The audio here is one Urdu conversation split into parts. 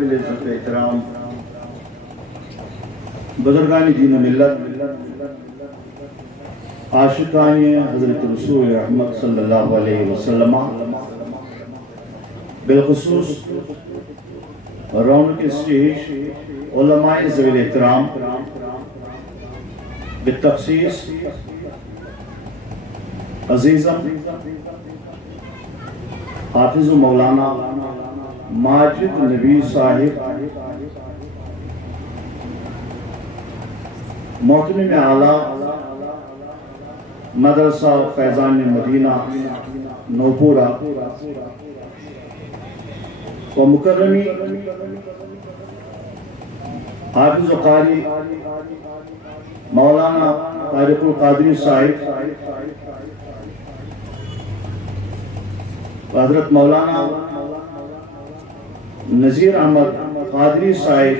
قابل عزت احترام بزرگان دین و ملت، عاشقان حضرت رسول احمد صلی اللہ علیہ وسلم، بالخصوص رونق اسٹیج علماء ذوی الاحترام، بالتخصیص عزیزم حافظ مولانا ماجد نبی صاحب، محترم اعلیٰ مدرسہ فیضان مدینہ نوپورہ و مکرمی حافظ و قاری مولانا طارق القادری صاحب، حضرت مولانا نذیر احمد قادری صاحب،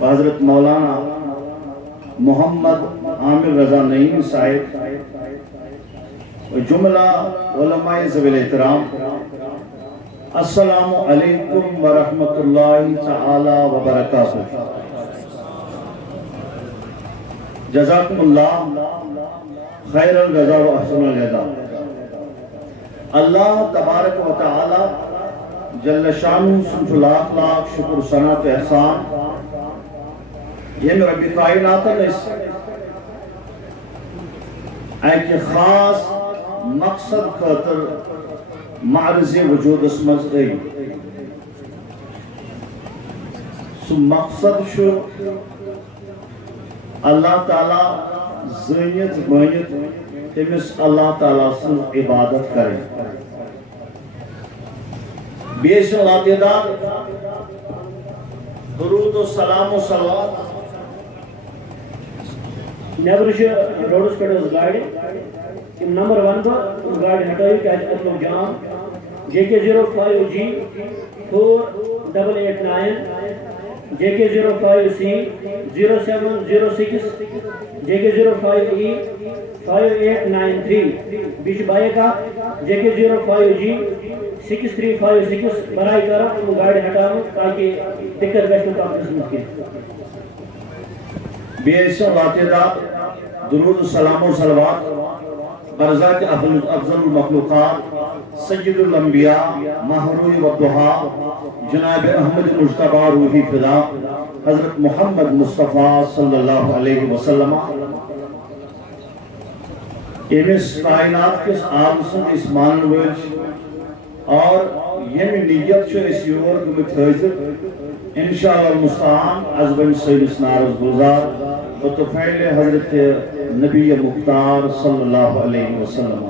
حضرت مولانا محمد عامر رضا نعیم صاحب و جملہ علماء ذوی الاحترام، السلام علیکم ورحمۃ اللہ تعالی وبرکاتہ۔ جزاکم اللہ خیر الجزا و احسن الجزا۔ اللہ تبارک و تعالی جل شانہ سنت لاکھ لاکھ شکر ثنا تو احسان یم رب کائنات اکہ خاص مقصد خاطر معرض وجود اسمز گئی۔ سو مقصد شو اللہ تعالیٰ زینت مانت تمس اللہ تعالیٰ سن عبادت کریں۔ بیش اللہ تعالیٰ درود و سلام و صلوات نیبر روڈس پہ گاڑی نمبر 1 پر گاڑی ہٹائی کہ اتنا جام JK05G 4889 JK05C 0706 JK05E 5893 بیچ بائے کا JK05G 6356 برائی کرو گاڑی ہٹاؤ تاکہ دقت گھر کا قسمت کی۔ بیش اللہ تعالیٰ درود و سلام و صلوات برزات افضل المخلوقات سید الانبیاء محروی والدہا جناب احمد مجتبی روحی فدا حضرت محمد مصطفیٰ صلی اللہ علیہ وسلم امس کائنات کس آمسن اس مان ویج اور یم نیت چھو اس یور گمت حاضر انشاءاللہ المستعان از بن سیدس نارز گزار و تفعیل حضرت نبی مختار صلی اللہ علیہ وسلم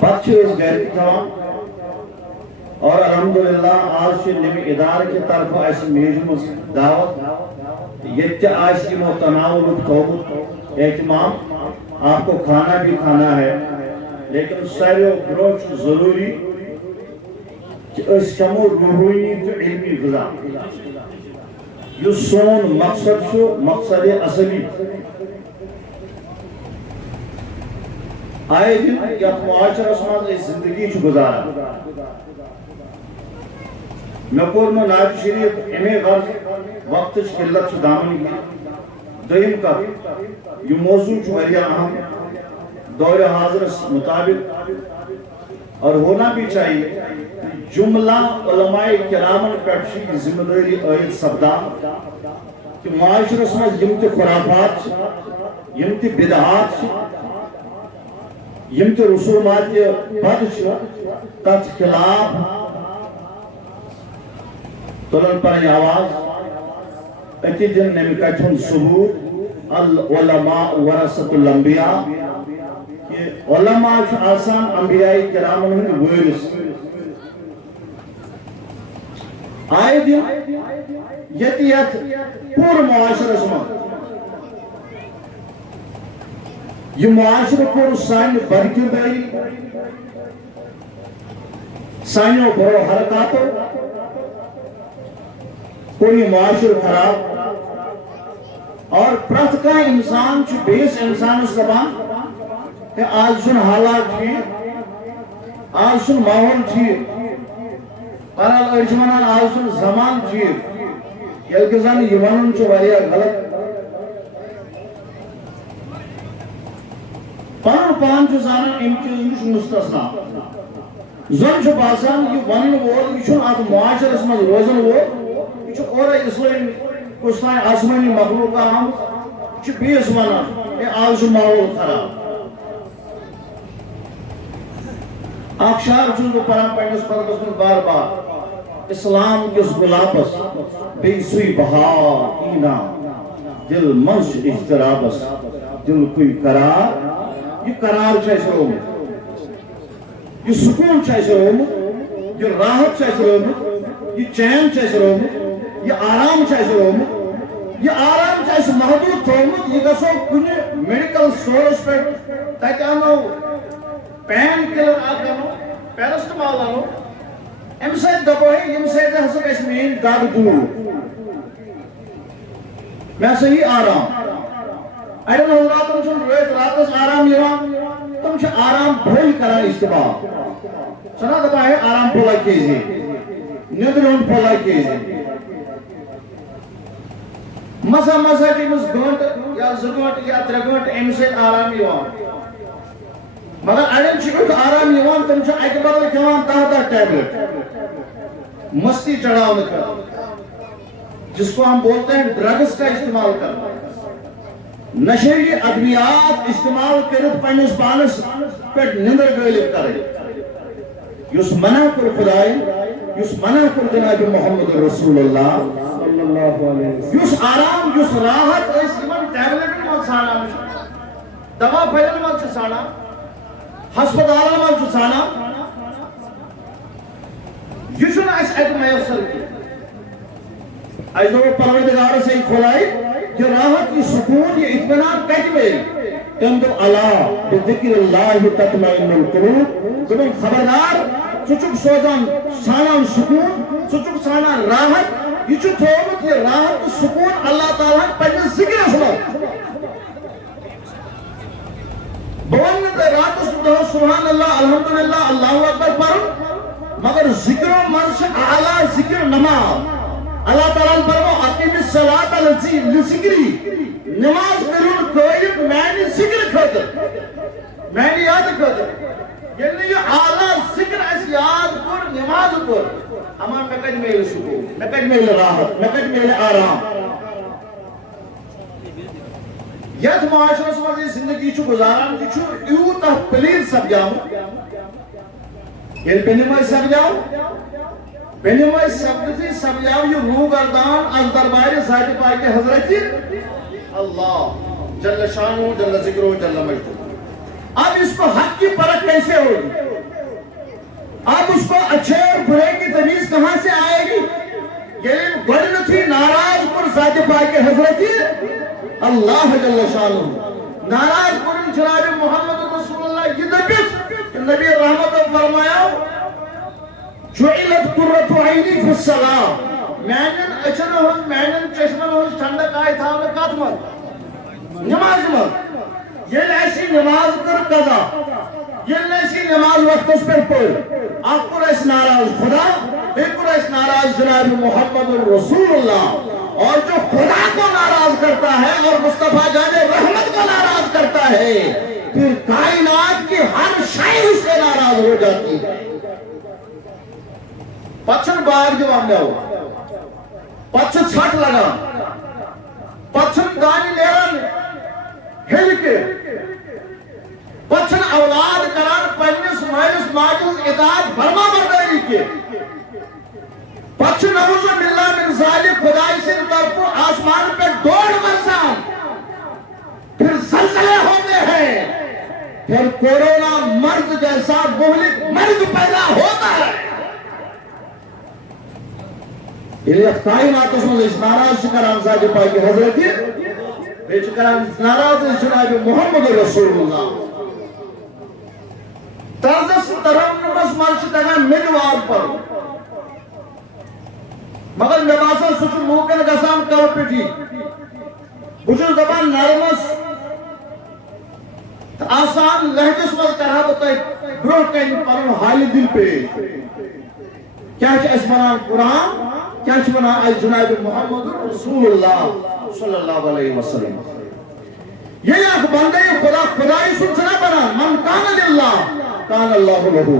بچے اس غیرتی کھوان اور الحمدللہ آج سے نبی ادارے کی طرف ایسی میجمز دعوت یہ آج و تناول توبت اہتمام آپ کو کھانا بھی کھانا ہے لیکن سارے بروچ ضروری کہ اس کمو روحانی تو علمی غذا یہ سون مقصد چھو مقصد اصلی آئے دن یا معاشر اسمان اس زندگی چھو گزارا میں پورنو نائب شریف امی غرض وقت قلت چھو دامن کی دہم کر یہ موضوع چھو وریا اہم دور حاضر مطابق اور ہونا بھی چاہیے جملہ علماء کرامن پیٹشی کی ذمہ داری آیت سبدا کہ معاشرہ میں یمت خرافات یمت بدعات یمت رسومات بد تت خلاف تلن پر آواز اتی دن نمی کچھن ثبوت العلماء ورثۃ الانبیاء کہ علماء آسان انبیاء کرامن ہن وارث آئے دن یتیت پور معاشرہ اسمان یہ معاشرہ پور سائن برکردائی سائنوں برو حرکاتوں کوئی معاشرہ خراب اور پرت کا انسان چو بیس انسان اس زبان کہ آج سن حالات تھی آج سن ماحول تھی بہرحال أڑۍ چھِ وَنان آز چھُنہٕ زمان ٹھیٖک ییٚلہِ کہِ زن یہِ وَنُن چھُ واریاہ غلط پَنُن پان چھُ زانان اَمہِ چیٖزٕ نِش مُستثنا زن چھُ باسان یہِ وَنن وول یہِ چھُنہٕ اَتھ معاشرس منٛز روزن وول یہِ چھُ اورَے اِسلٲمی کُس تانۍ آسمٲنی مخلوق آمُت یہِ چھُ بیٚیِس وَنان ہے آز چھُ ماحول خراب اکھ شعر چھُس بہٕ پران پنٛنِس خۄدس منٛز بار بار اسلام کِس گُلابس بیٚیہِ سُے بہار ایٖنا دِل منٛز چھُ اِجتِرابس دِل کُے قرار یہِ قرار چھُ اَسہِ رومُت یہِ سکوٗن چھُ اَسہِ رومُت یہِ راحت چھُ اَسہِ رومُت یہِ چین چھُ اَسہِ رومُت یہِ آرام چھُ اَسہِ رومُت یہِ آرام چھُ اَسہِ محدوٗد تھوٚومُت یہِ گژھو کُنہِ میڈِکل سٹورس پٮ۪ٹھ تَتہِ اَنو پین کِلر اکھ اَنو پیرسٹمال اَنو اَمہِ سۭتۍ دَپو ہے ییٚمہِ سۭتۍ ہسا گژھِ میٛٲنۍ دگ دوٗر مےٚ ہسا یی آرام اَڑٮ۪ن حضراتن چھُنہٕ رٲتۍ راتس آرام یِوان تِم چھِ آرام پھٔلۍ کران استعمال چھُنہ دَپان ہے آرام پھوٚلا کھیزِ نیٚنٛدرِ ہُنٛد پھوٚلا کھیزِ مسا مسا چھِ أمِس گٲنٛٹہٕ یا 2 گٲنٛٹہٕ یا 3 گٲنٛٹہٕ اَمہِ سۭتۍ آرام یِوان مگر اَڑٮ۪ن چھُ یُتھ آرام یِوان تِم چھِ اَکہِ بدلہٕ کھٮ۪وان 10 ٹیبلِٹ مستی چڑھاونہٕ خٲطرٕ جس کو ہم بولتے ہیں ڈرگس کا استعمال کرنا نشیلی ادویات استعمال کرت پنس پانس پہ نندر غالب کرے یس منع کر خدائی یس منع کر جناب محمد رسول اللہ صلی اللہ علیہ وسلم یس آرام یس راحت اس یمن ٹیبلٹن مز ژھانڈان دوا پھلن مز ژھانڈان ہسپتالن مز ژھانڈان یہ چھُنہٕ اَسہِ اَتہِ میسر کینٛہہ اَسہِ دوٚپ پروردگارس ہے خدائی یہ راحت یہ سکون یہ اطمینان کتہِ میلہِ تٔمۍ دوٚپ الا بذکر اللہ تطمئن القلوب دوٚپُن خبردار ژٕ چھُکھ سوزان ژھانڈان سکون ژٕ چھُکھ ژھانڈان راحت یہ چھُ تھوٚومُت یہ راحت تہٕ سکون اللہ تعالیٰ ہن پننِس ذکرس منٛز بہٕ وَنہٕ نہٕ تۄہہِ راتس دۄہس سبحان اللہ الحمدللہ اللہ اکبر پرُن مگر ذکرو منٛز چھِ اعلیٰ ذکر نماز اللہ تعالیٰ نے فرمایا اقیم الصلاۃ لذکری نماز کرون قائم میانہِ ذکر خٲطرٕ میانہِ یاد خٲطرٕ ییٚلہِ یہِ اعلیٰ ذکر اَسہِ یاد کوٚر نماز کوٚر اما مےٚ کتہِ میلہِ سکوٗن مےٚ کتہِ میلہِ راحت مےٚ کتہِ میلہِ آرام یتھ معاشرس منٛز یہِ زندگی چھُ گُزاران یہِ چھُ یوٗتاہ پلیٖر سپدیومُت ییٚلہِ بینِمٲے سپدیو بینِمٲے سپدِتھٕے سپدیو یہِ روح گردان از دربارِ ذاتِ پاکِ حضرت اللہ جل شانہ جل ذکرہ جل مجدہ اب اس کو حق کی پرکھ کیسے ہوگی اب اس کو اچھے اور برے کی تمیز کہاں سے آئے گی یہ گۄڈنیٚتھٕے ناراض کوٚر ذاتِ پاکِ حضرت اللہ جل شانہ ناراض کوٚرُن جناب محمد رسول اللہ یہ دٔپِتھ نبی رحمت فرمایا جعلت قرۃ عینی فی الصلاۃ میانن اچھن ہن میانن چشمن ہن ٹھنڈک آئی تھاونہٕ کتھ منٛز نماز منٛز ییٚلہِ اَسہِ نماز کٔر قضا ییٚلہِ اَسہِ نماز وقتس پٮ۪ٹھ پٔر اکھ کوٚر اَسہِ ناراض خدا بیٚیہِ کوٚر اَسہِ ناراض جناب محمد رسول اللہ اور جو خدا کو ناراض کرتا ہے اور مصطفیٰ جان رحمت کو ناراض کرتا ہے پھر کائنات کی ہر شے اس سے ناراض ہو جاتی ہے پچھن باغ دِوان مٮ۪وٕ پتہٕ چھُ ژھٹھ لگان پتہٕ چھُنہٕ دانہِ نیران ہیٚلہِ پتہٕ چھِنہٕ اولاد کران پننِس مٲلِس ماجہِ ہٕنٛز اطاعت فرما بردٲری کینٛہہ پتہٕ چھُ نعوذ باللہ من ذالک خدائی سٕنٛدِ طرفہٕ آسمان پٮ۪ٹھ ڈوڑ برسان پھر زلزلے ہوتے ہیں پھر کورونا مرض جیسا مہلک مرض پیدا ہوتا ہے ییٚلہِ کائناتس منٛز أسۍ ناراض چھِ کران ذاتِ پاکِ حضرت بیٚیہِ چھِ کران ناراض أسۍ جناب محمد رسول اللہ طرزس ترنمس منٛز چھُ تگان مےٚ تہِ واز پرُن مگر مےٚ باسان سُہ چھُ لوٗکن گژھان کلہٕ پٮ۪ٹھی بہٕ چھُس دپان نرمس تہٕ آسان لہجس منٛز کرہا بہٕ تۄہہِ برونٛہہ کنہِ پنُن حالہِ دِل پیش کیا اس ونان قرآن کیا ونان اے جناب محمد رسول اللہ صلی اللہ علیہ وسلم. یہ اخ بندے خدا خدائی سنسنا بنا من کان للہ کان اللہ لہو.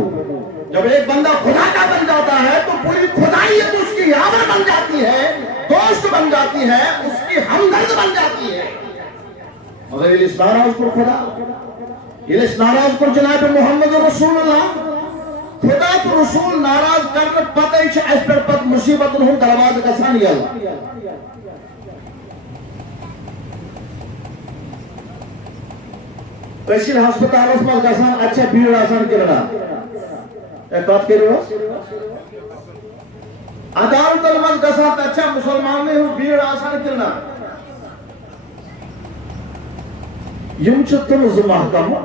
جب ایک بندہ خدا کا بن جاتا ہے تو پوری خدائیت اس کی یاور بن جاتی ہے, دوست بن جاتی ہے, اس کی ہمدرد بن جاتی ہے. مگر یہ ناراض پر خدا, یہ ناراض پر جناب محمد رسول اللہ, خدا تو رسول ناراض کرنے پتہ ہی اس پر پت مصیبت ہوں دروازہ گسان یلا. پیسل ہسپتالس مز گسان اچھا بھیڑ آسان کرنا ایک بات کرو عدالت مز گسان اچھا مسلمان میں ہوں بھیڑ آسان کرنا. یم چھ تم ز محکمہ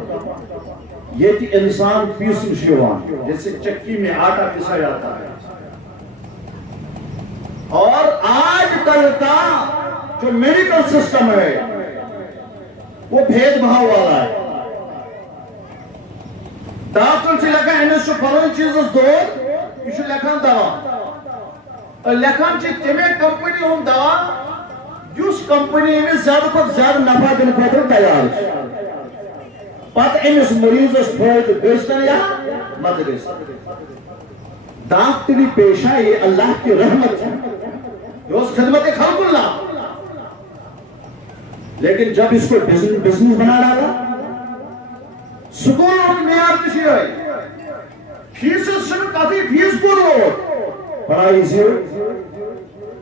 یہ انسان پیسن شیوان جیسے چکی میں آٹا پسا جاتا ہے. اور آج کل کا جو میڈیکل سسٹم ہے وہ بھید بھاؤ والا ہے. ڈاکٹر سے لکھا امس فلان چیز دود یہ لکھان دوا لکھان تمے کمپنی ہند دوا اس کمپنی امس زیادہ کھت زیادہ نفع دن خاطر تیار پتہ امس مریضس فائدہ گژھتن یا مت گژھتن. ڈاکٹری پیشہ یہ اللہ کی رحمت ہے, یہ خدمت خلق اللہ. لیکن جب اس کو بزنس بنا ڈالا سکول معیار تھی فیس کتھی فیس کو پڑھائی زیرو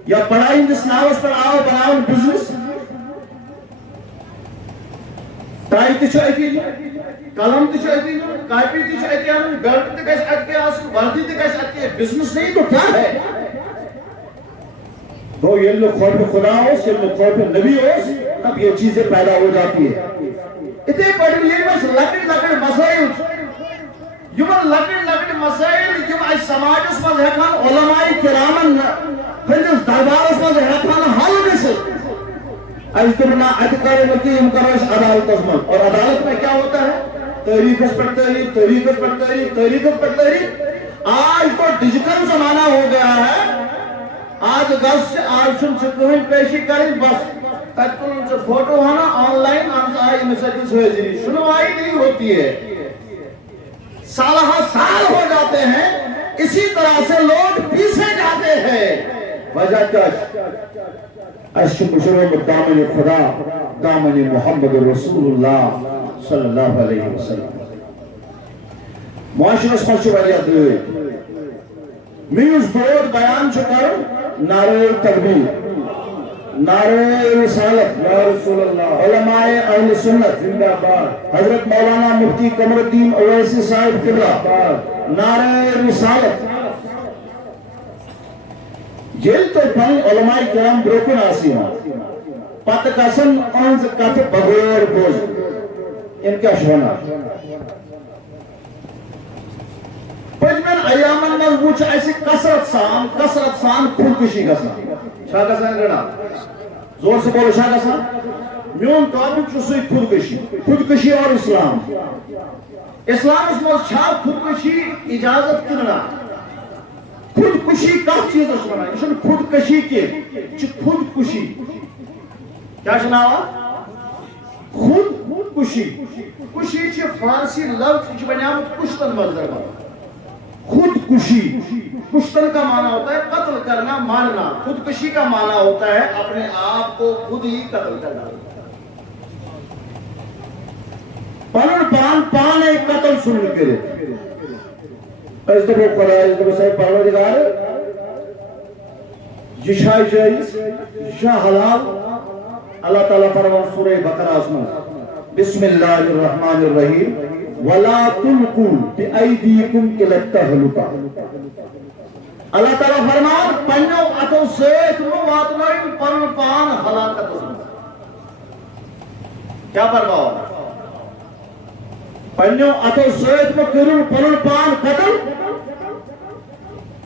یا پڑھائی ہندس ناوس پر آو بناون بزنس. ٹائی تھی اتی قلم تھی اتی کاپی تھی اتی بیلٹ تھی گھس اتی وردی تھی گھس اتی. بزنس نہیں تو کیا ہے؟ تو یہ لوگ خوف خدا ہو یہ لوگ خوف نبی ہو تب یہ چیزیں پیدا ہو جاتی ہے. اتنے بڑی یہ بس لکڑ لکڑ مسائل یمن لکڑ لکڑ مسائل یم اس سماجس مز ہیکان علماء کرامن ہندس دربارس مز ہیکان حل گژھت. اس دمنا ات کرو کہ یم کرو اس عدالت مز, اور عدالت میں کیا ہوتا ہے تحریف پر تحریف, تحریف پر تحریف, تحریف پر تحریف. آج تو ڈیجیٹل زمانہ ہو گیا ہے. آج گس آج چھن کہیں پیشی کریں بس تک فوٹو ہے نا آن لائن آئی میسجز ہوئی سنوائی نہیں ہوتی ہے. سالہ سال ہو جاتے ہیں اسی طرح سے لوگ پیسے جاتے ہیں. وجہ کیا اشکر دامن خدا دامن محمد رسول اللہ صلی اللہ علیہ وسلم. معاشرس مجھ واریاہ دور میوز بہت بیان چکر نعرہ تکبیر, نعرہ رسالت یا رسول اللہ, علماء اہل سنت زندہ باد, حضرت مولانا مفتی قمر الدین اویسی صاحب قبلہ, نعرہ رسالت. جیل تو پن علماء کرام بروکن آسی ہیں پتہ قسم انز کت بغیر بوز ان کیا شونا پجمن ایامن من وچ ایسی کسرت سان خودکشی گژھان. شاہ گژھان گڑا زور سے بولو شاہ گژھان. میون ٹاپک چھُ سُے خودکشی اور اسلام. اسلام مز چھا خودکشی اجازت کننا. خودکشی کت چیز ونان یہ چھنہ خودکشی کی خودکشی کیا چھ ناو خودکشی. کشی چھ فارسی لفظ چھ بنیامت کشتن مصدر بنا. خودکشی کشتن کا معنی ہوتا ہے قتل کرنا مارنا. خودکشی کا معنی ہوتا ہے اپنے آپ کو خود ہی قتل کرنا. پنن پان پانے قتل سن کرے اس دفعہ خدا اس دفعہ صاحب پروردگار یہ شاہ جائز یہ شاہ حلال. اللہ تعالیٰ فرمان سورہ بقرہ اسمان بسم اللہ الرحمن الرحیم وَلَا تُلْقُوا بِأَيْدِيكُمْ إِلَى التَّهْلُكَةِ. اللہ تعالیٰ فرمان پنجو اتو سیت مو واتنائن پن پان ہلاکت اسمان. کیا فرماؤ پنجو اتو سیت مو کرن پن پان قتل,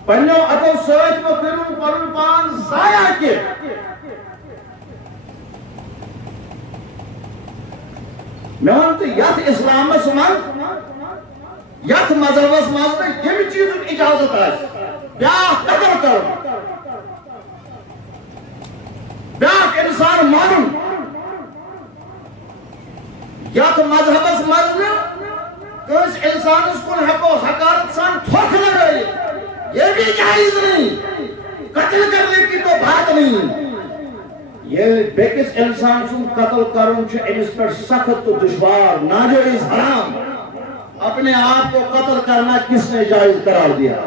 پنجو اتو سیت مو کرن پن پان ضائع کے. میں ونت یت اسلامس من یت مذہبس من یم چیز اجازت آس بیاکھ قتل کرُن بیاکھ انسان مارُن یتھ مذہبس مز کس انسانس کن ہیکو حقارت سان تھوک لگائیت یہ بھی جائز نہیں قتل کرنے کی تو بات نہیں یہ بیکس انسان سن قتل کرن امس پر سخت تو دشوار ناجائز حرام اپنے آپ کو قتل کرنا کس نے جائز قرار دیا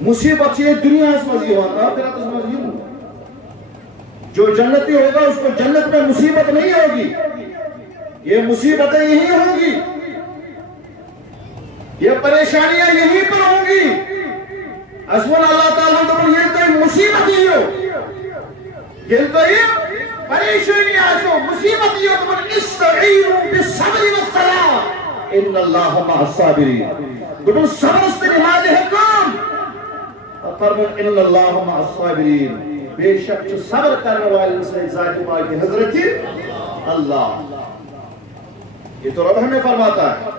مصیبت یہ دنیا اس مزید ہوتا آخرت اس مزید ہوتا جو جنتی ہوگا اس کو جنت میں مصیبت نہیں ہوگی یہ مصیبتیں یہی ہوں گی یہ پریشانیاں یہیں پر ہوں گی اسول اللہ تعالیٰ تو یہ تو مصیبت ہی ہو یہ تو یہ پریشانی آسو مصیبت ہی ہو تو استعینوا بالصبر والصلاۃ ان اللہ مع الصابرین تو صبر استعمال ہے کام فرمان ان اللہ مع الصابرین بے شک صبر کرنے والے سے ذات پاک کی حضرت اللہ یہ تو رب ہمیں فرماتا ہے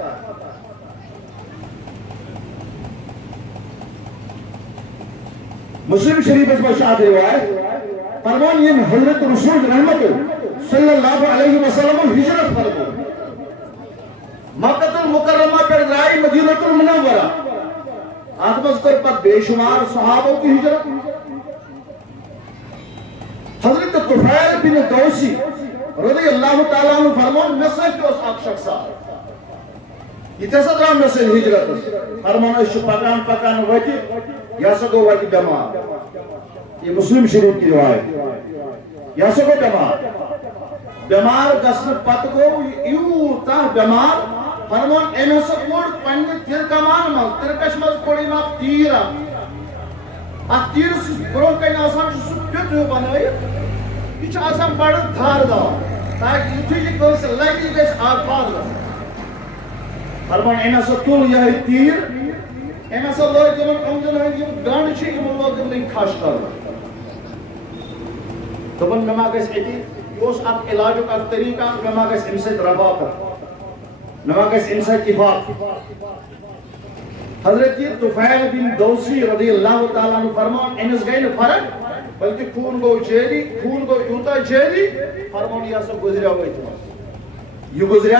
مسلم شریف اس میں شاہد روایت فرمان یہ حضرت رسول رحمت صلی اللہ علیہ وسلم ہجرت فرمو مکہ المکرمہ پر رائی مدینہ المنورہ آدمز کر پر بے شمار صحابوں کی ہجرت حضرت طفیل بن دوسی رضی اللہ تعالیٰ عنہ فرمان مثل جو اس آگ شخصا یہ تیسا درام مثل ہجرت فرمان اس پکان وجہ یا سکو وجہ بیمار یہ مسلم شریف کی روایت یا سکو بیمار گسن پت گو یوتا بیمار فرمان اینا سا کوڑ پنڈ ترکمان مل ترکش مل کوڑی مل تیر ات تیر سے برو کئی آسان جو سب پیت ہو بنائی یہ چھا آسان بڑھ دھار دا تاکہ یہ تھی یہ کل سے لگی گیس آگ پاس رہا فرمان اینا سا تول یہ تیر اینا سا لوگ جمن امجن ہے یہ گانڈ چھے کہ ملوگ جمن کھاش کر رہا دبن میں ماں کیس ایتی یہ اس اب علاجوں کا طریقہ میں ماں کیس انسیت ربا کر نواقس انسان اتفاق حضرت طفیل بن دوسی رضی اللہ تعالیٰ عنہ فرمان انس گئی نہ فرق بلکہ خون کو جیری خون کو یوتا جیری فرمان یہ سب گزریا ہوئی تھی یہ گزریا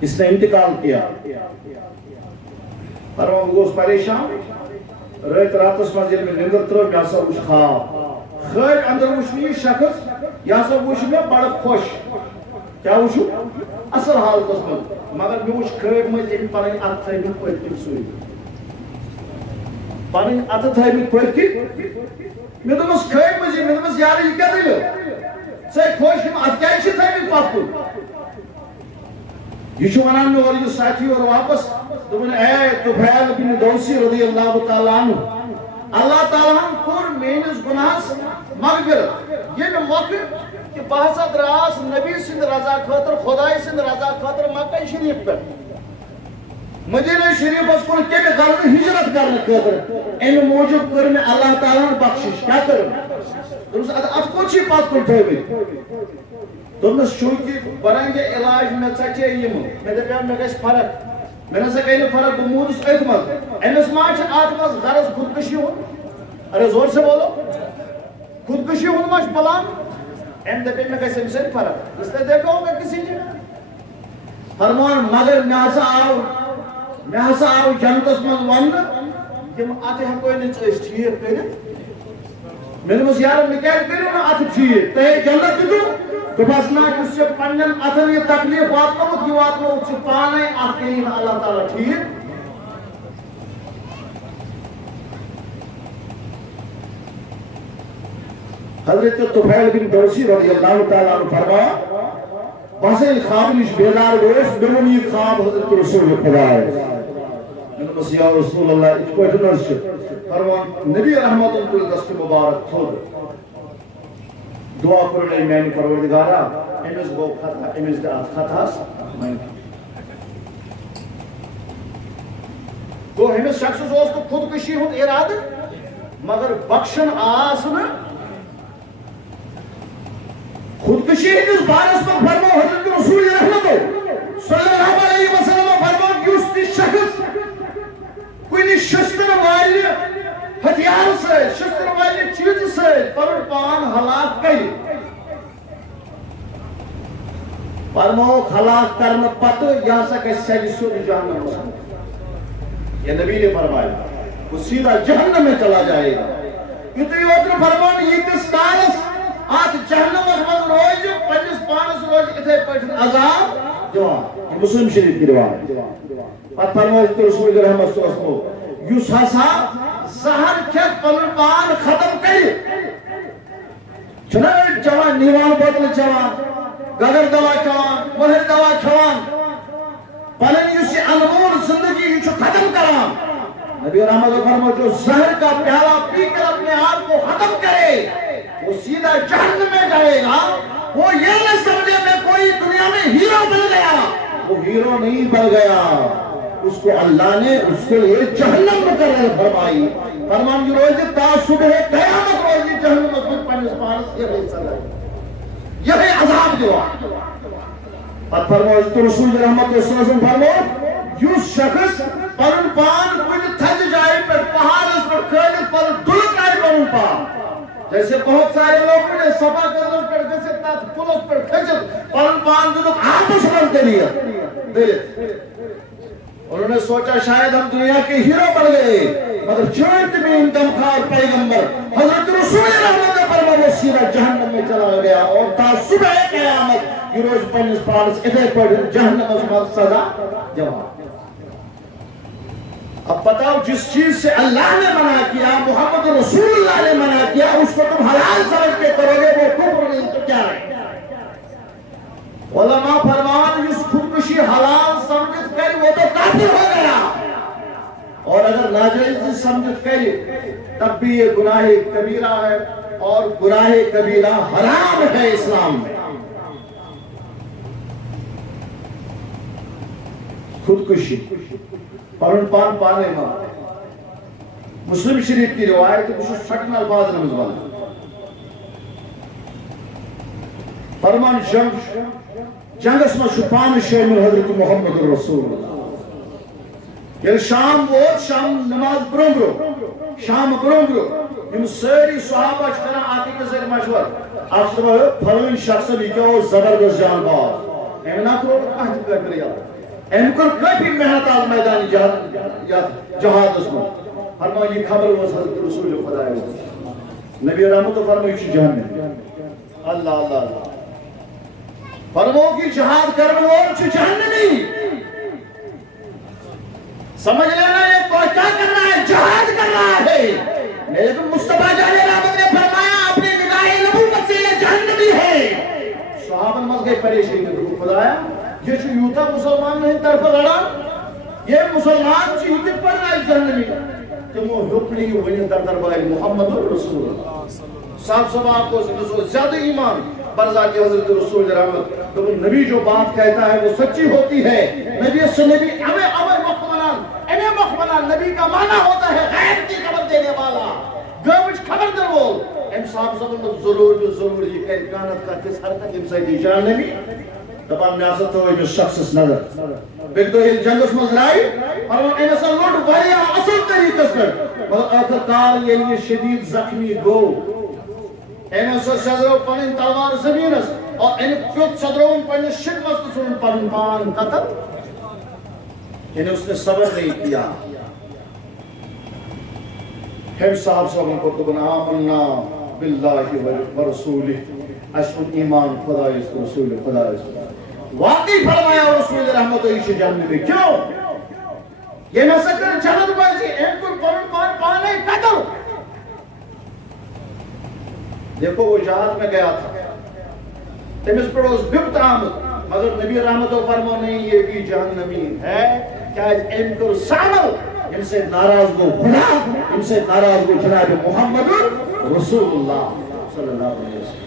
اس نے انتقال کیا فرمان وہ اس پریشان رہت راتس منزل میں نندر ترو یا سب اس خواب خیر اندر وشنی شخص یا سب وشنی بڑا خوش کیا وشو اصل حال قسمت مگر میں وش خیب میں ان پرین ات تھے میں پڑھتی سوئی پرین ات تھے میں پڑھتی میں تو بس خیب میں بس یار یہ کیا دل سے خوش ہم ات کیا چھ تھے میں پاس کو یہ شو ونان میں اور یہ ساتھی اور واپس تو میں اے طفیل بن دوسی رضی اللہ تعالی عنہ اللہ تعالی ہم کور مینس گناہs مغفرت یہ موقع کہ بحثہ دراس نبی سند رضا خاطر خدای سند رضا خاطر مکہ شریف پر مدینہ شریف اس کو کیا غرض ہجرت کرنے خاطر ان موجود کر میں اللہ تعالیٰ نے بخشش کیا کریں تم ات کو چھ پات کو تھے بھی تم شوکی برانگے علاج میں چچے یم میں دے میں گس فرق میں نہ سکے فرق موڈس اعتماد انس ماچ آتمس غرض خودکشی ہو ارے زور سے بولو خودکشی ہو ماچ پلان این دے میں کیسے سے فرق اس نے دیکھا ہوگا کسی نے فرمان مگر میں آو جنتس من وند کہ آتے ہم کوئی نہیں چیز ٹھیک کرے میں نے بس یار میں کیا کروں نا آتے ٹھیک تے جنت کی تو بس نہ اس سے پنجن اتن یہ تکلیف بات کو کی بات کو اس پانے آتے ہی اللہ تعالی ٹھیک حضرت طفیل بن دوسی رضی اللہ تعالیٰ عنہ فرمایا باسے خواب نش بیدار گوش بلن یہ خواب حضرت رسول خدا ہے میں نے بس یا رسول اللہ اس کو اتنرش فرمان نبی رحمت اللہ دست مبارک تھوڑ دعا کرنے میں نے پروردگارا امس گو خطا امس دعات خطاس گو ہمیں شخص دوست خودکشی ہوں اراد مگر بخشن آسن خودکشی ہندس بارس پر فرمو حضرت رسول رحمت ہلاک کر فرموک ہلاک کرنے پتہ یہ سا کہ سیل سود جہنم میں یہ نبی نے فرمایا وہ سیدھا جہنم میں چلا جائے گا یہ تو یہ فرمان یہ کس کارس آج جہنم من روز پنجس پانس روز اتھے پٹھن عذاب جوان مسلم شریف کی روایت پتہ فرمائے رسول رحمت صلی اللہ علیہ وسلم یس ہسا زہر کھیت پنن پان ختم کر چھنا جوان نیوان بوتل چوان گگر دوا کھوان مہر دوا کھوان پنن یس انمول زندگی یہ ختم کران نبی رحمت فرمائے جو زہر کا پیالہ پی کر اپنے آپ کو ختم کرے وہ سیدھا جہنم میں جائے گا وہ یہ نہ سمجھے میں کوئی دنیا میں ہیرو بن گیا وہ ہیرو نہیں بن گیا اس کو اللہ نے اس کے لیے جہنم مقرر فرمائی فرمان جو روز تا صبح قیامت روز جہنم میں پنجس پانس یہ بھی عذاب جو پت فرمائے تو رسول رحمت صلی اللہ علیہ وسلم فرمائے یس شخص پرن پان کن تھج جائے پر پہاڑ اس پر کھیلت پر دلک آئے پرن پان جیسے بہت سارے لوگوں نے سبا کرنے پر گھسے تات پلس پر کھچت پرن پان دلک آپس پر دلیت انہوں نے سوچا شاید ہم دنیا کے ہیرو بن گئے مگر چونت میں انکم خار پیغمبر حضرت رسول رحمت فرما وہ سیدھا جہنم میں چلا گیا اور تا صبح قیامت یہ روز پنجس پانس ادھے پر جہنم از سزا جواب اب بتاؤ جس چیز سے اللہ نے منع کیا محمد رسول اللہ نے منع کیا اس کو تم حلال سمجھ کے کرو گے وہ کفر نہیں تو کیا ہے علماء فرمان اس خودکشی حلال سمجھت کر وہ تو کافر ہو گیا اور اگر ناجائز سمجھت کر تب بھی یہ گناہ کبیرہ ہے اور گناہ کبیرہ حرام ہے اسلام میں خودکشی پرن پان پانے ماں مسلم شریف کی روایت ہے کچھ سٹن الفاظ نمز والا فرمان جنگ اس میں شپان شامل حضرت محمد رسول یل شام ووت شام نماز برونگرو شام برونگرو یم ساری صحابہ کرنا آتی کے ساتھ مشور آپ سے پھلوین شخص لکھو زبردست جان باز ایمنا کرو کہت کر رہی ہے امکر کافی محنت آل میدانی جہاد اس میں فرمائی یہ خبر وہ حضرت رسول خدا ہے نبی رحمت فرمائی چی جہنم اللہ اللہ اللہ فرماؤ کی جہاد کرنے اور چی جہنمی سمجھ لینا ہے کوئی کیا کرنا ہے جہاد کرنا ہے لیکن مصطفیٰ جانے رحمت نے فرمایا اپنی نگاہ نبوت سے یہ جہنمی ہے صحابہ مز گئے پریشانی خدا ہے یہ جو یوتا مسلمان نہیں طرف لڑا یہ مسلمان چیزت پر آئی جہنمی کہ وہ حکلی ونی در درباری محمد رسول اللہ صاحب صاحب آپ کو زیادہ ایمان برزاتی حضرت رسول رحمت تو وہ نبی جو بات کہتا ہے وہ سچی ہوتی ہے نبی سے نبی امی مخمنان نبی کا معنی ہوتا ہے غیب کی خبر دینے والا گوش خبر در وہ ام صاحب صاحب ضرور یہ کہ کانت کا کس حرکت ام سیدی جان نبی تمام نیازت ہوئی جو شخص نظر بگدو ہل جنگش مزرائی اور وہ انسا لوٹ بھریا اصل طریقہ پر آخر کار یہ شدید زخمی گو انسا صدرو پنن تلوار زمینس اور ان پیوت صدرون پنن شکمس کسون پنن پان قتل انہیں اس نے صبر نہیں کیا ہم صاحب صاحب کو تو بنا آمنا باللہ و رسولہ اشکر ایمان خدا اس رسول خدا اس واقعی فرمایا رسول رحمت عیش جاننے میں کیوں یہ نہ سکر جنت بازی ان کو پرن پانے قدر دیکھو وہ جہاد میں گیا تھا تمس پر اس ببت آمد مگر نبی رحمت و فرمو نہیں یہ بھی جہنمی ہے کیا ان کو سامل ان سے ناراض کو خدا ان سے ناراض کو جناب محمد رسول اللہ صلی اللہ علیہ وسلم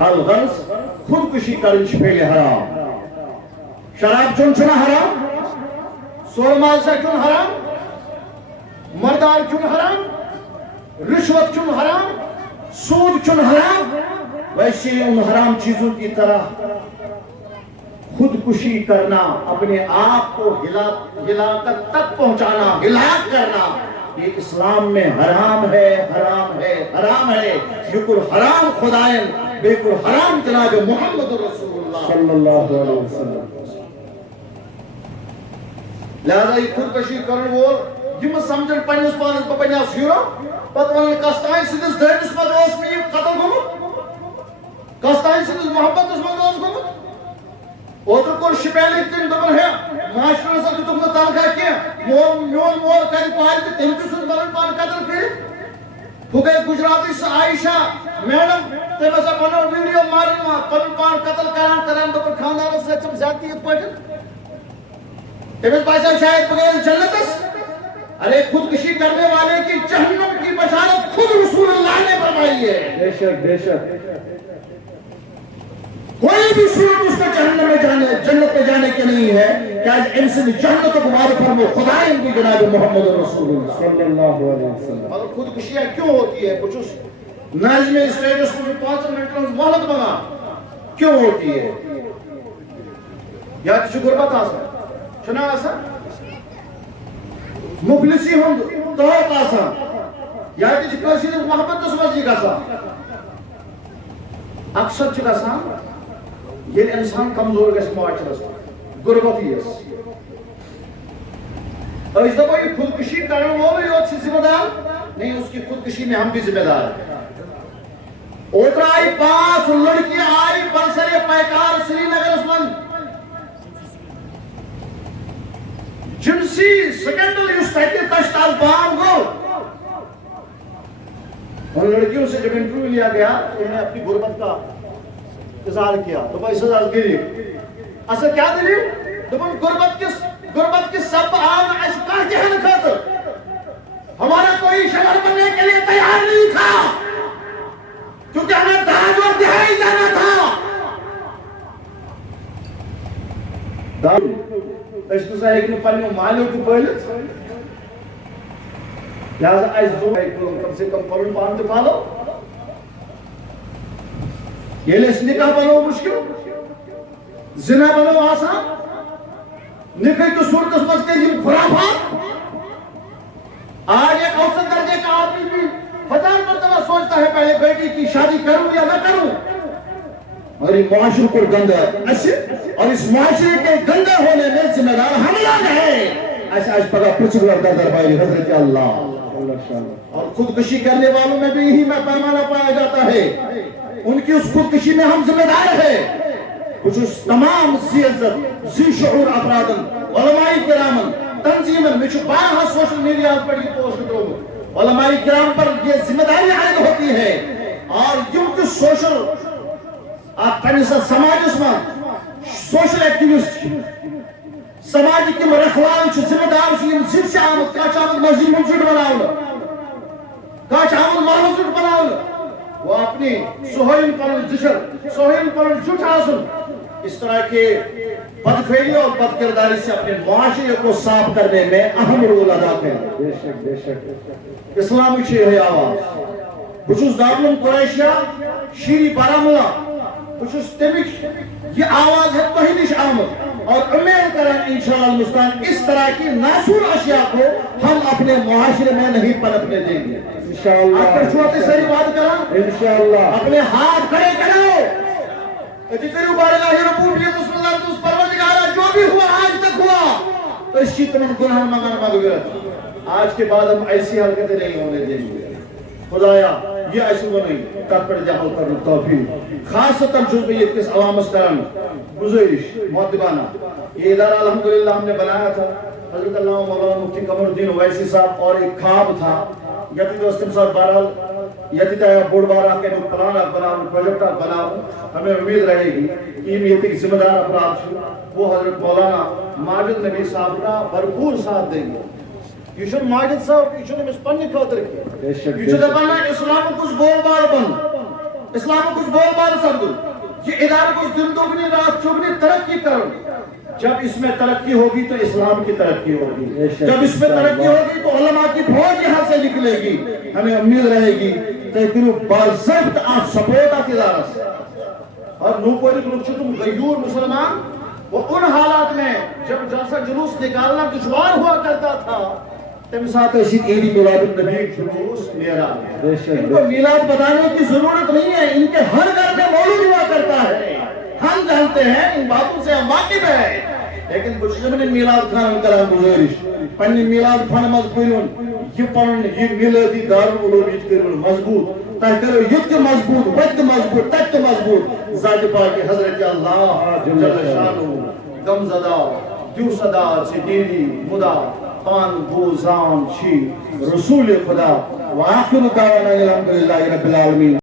الغرض خودکشی کرنچ پہلے حرام شراب چون چنا حرام سور مالسا چون حرام مردار چون حرام رشوت چون حرام سود چون حرام ویسے ان حرام چیزوں کی طرح خودکشی کرنا اپنے آپ کو ہلاکت تک پہنچانا ہلاک کرنا یہ اسلام میں حرام ہے، حرام ہے، حرام ہے، بالکل حرام خدائن، بالکل حرام جناب محمد رسول اللہ صلی اللہ علیہ وسلم. لہذا یہ خودکشی کرن وول یم سمجھن پنس پانس بہ بنیاس ہیرو پتہ ون کستائی سندس دہنس مز اوس میں یہ قتل گومت، کستائی سندس محبت مز اوس گومت. اوتر کور شپین تم دپن ہے معاشرے سے دتک نہ تنخواہ کی میون مول کر پار کہ تم تہ سن پنن پان قتل کر ہو گئے گجراتی سے عائشہ میڈم تم ہسا بنو ویڈیو مارن پنن پان قتل کران دپن خاندان سے تم زیادتی ات پٹن تمس باسا شاید بغیر جنتس. ارے خودکشی کرنے والے کی جہنم کی بشارت خود رسول اللہ نے فرمائی ہے. بے شک بے شک. کوئی بھی صورت اس کو جہنم میں جانے جنت میں جانے کی نہیں ہے کہ آج انسان جہنت کو مارے فرمو خدا ان کی جناب محمد رسول اللہ صلی اللہ علیہ وسلم. مگر خودکشیاں کیوں ہوتی ہے؟ کچھ ناظم اسٹیٹس میں 5 منٹ میں مہلت بنا کیوں ہوتی ہے؟ یا کچھ غربت آسان چھنا آسان مفلسی ہوں توق آسان یا کچھ کسی محبت اس مزید آسان اکثر چھ گژھان یہ انسان کمزور گژھِ معاشرس غربت یس اس دفعہ یہ خودکشی کرنے والے یوت سے ذمہ دار نہیں، اس کی خودکشی میں ہم بھی ذمہ دار ہیں. اوتر آئی 5 لڑکی آئی پلسر پیکار سری نگر من جنسی سکینڈل اس تحتی تشتال بام گو. ان لڑکیوں سے جب انٹرویو لیا گیا انہیں اپنی غربت کا اظہار کیا تو بھائی سزا گری اصل کیا دلیل تو غربت کس سب عام اشکار جہن خاطر ہمارا کوئی شہر بننے کے لیے تیار نہیں تھا کیونکہ ہمیں داج اور دہائی جانا تھا. اس کو ایک نے پنیو مالیو کو پہلت لہذا ایس دو کم سے کم پرن پان تو پالو یہ لیس نکاح بنو مشکل زنا بنو آسان نکاح تو صورت اس مجھ کے لیے خرافات. آج ایک اوسط درجے کا آدمی بھی 1000 مرتبہ سوچتا ہے پہلے بیٹی کی شادی کروں یا نہ کروں. اور یہ معاشرے پر گندہ ہے اور اس معاشرے کے گندہ ہونے میں ذمہ دار ہم لوگ ہیں. ایسا آج پگا پچھل وردہ درباری حضرت اللہ اور خودکشی کرنے والوں میں بھی یہی پیمانہ پایا جاتا ہے. ان کی اس خودکشی میں ہم ذمہ دار ہیں. کچھ اس تمام ذی عزت ذی شعور افرادن علماء کرامن تنظیمن میں چھو 12 سوشل میڈیا پر یہ پوسٹ کرو علماء کرام پر یہ ذمہ داری عائد ہوتی ہے. اور یوں کہ سوشل آپ پہنے سماج اس میں سوشل ایکٹیوسٹ سماجی کی مرخوال چھو ذمہ دار چھو یہ صرف سے آمد کاچ آمد مسجد منزد بناؤ کاچ آمد محمد بناؤ وہ اپنی سوہین پر جشر سوہین پر جھٹ حاصل اس طرح کے بدفعلی اور بدکرداری سے اپنے معاشرے کو صاف کرنے میں اہم رول ادا کریں. بے شک بے شک. اسلامی شیعہ آواز بچوس دارالعلوم قریشیہ شیری بارہمولہ بچوس تمک یہ آواز ہے توہینش آمد اور امید کریں انشاءاللہ المستعان اس طرح کی ناسور اشیاء کو ہم اپنے معاشرے میں نہیں پنپنے دیں گے انشاءاللہ. آپ پر چھوٹے سری بات کریں انشاءاللہ. اپنے ہاتھ کھڑے کرو اتنی بارگاہ ربوبیت بسم اللہ تو اس پروردگارہ جو بھی ہوا آج تک ہوا تو اس کی تمہیں گناہ مانگنا مغفرت. آج کے بعد ہم ایسی حرکتیں نہیں ہونے دیں گے. خدایا یہ ایسے وہ نہیں تاکر جہل کرنے توفیق خاص تجربیت کس عوامس کرن گزارش معدبانہ. یہ ادارہ الحمدللہ ہم نے بنایا تھا حضرت علامہ مولانا مفتی قمر الدین اویسی صاحب اور ایک خواب تھا یتی دوستم صاحب بہرحال یتی تایا بوڑ بارہ کے پلان بناؤ پروجیکٹ بناؤ ہمیں امید رہے گی کہ یہ کی ذمہ دار افراد وہ حضرت مولانا ماجد نبی صاحب کا بھرپور ساتھ دیں گے. یہ چھو ماجد صاحب یہ چھو نمیس پنی خاطر کیا یہ چھو دبانا اسلام کچھ بول بار بن اسلام کچھ بول بار سردو یہ ادارہ کچھ دن دوگنی رات چوگنی ترقی کرو. جب اس میں ترقی ہوگی تو اسلام کی ترقی ہوگی. جب اس میں ترقی ہوگی تو علماء کی فوج یہاں سے نکلے گی. ہمیں امید رہے گی کہ باضابط آپ سپورٹ آتی ادارہ سے اور نو کوئی لوگ تم غیور مسلمان وہ ان حالات میں جب جلسہ جلوس نکالنا دشوار ہوا کرتا تھا تم ساتھ عید میلاد النبی جلوس میرا ان کو میلاد بتانے کی ضرورت نہیں ہے، ان کے ہر گھر میں مولود ہوا کرتا ہے، ہم جانتے ہیں، ان باتوں سے ہم واقف ہیں، لیکن بشمن میلاد خان کران گزارش پنہ میلاد خان مز پرون یہ پن یہ میلادی دارالعلوم یہ کرون مضبوط تہ کرو یہ مضبوط وت مضبوط تت مضبوط ذات پاک حضرت اللہ جل شانہ غم زدہ دیو صدا سے دیدی خدا پان گوزان چھی رسول خدا وآخر دعوانا الحمدللہ رب العالمین.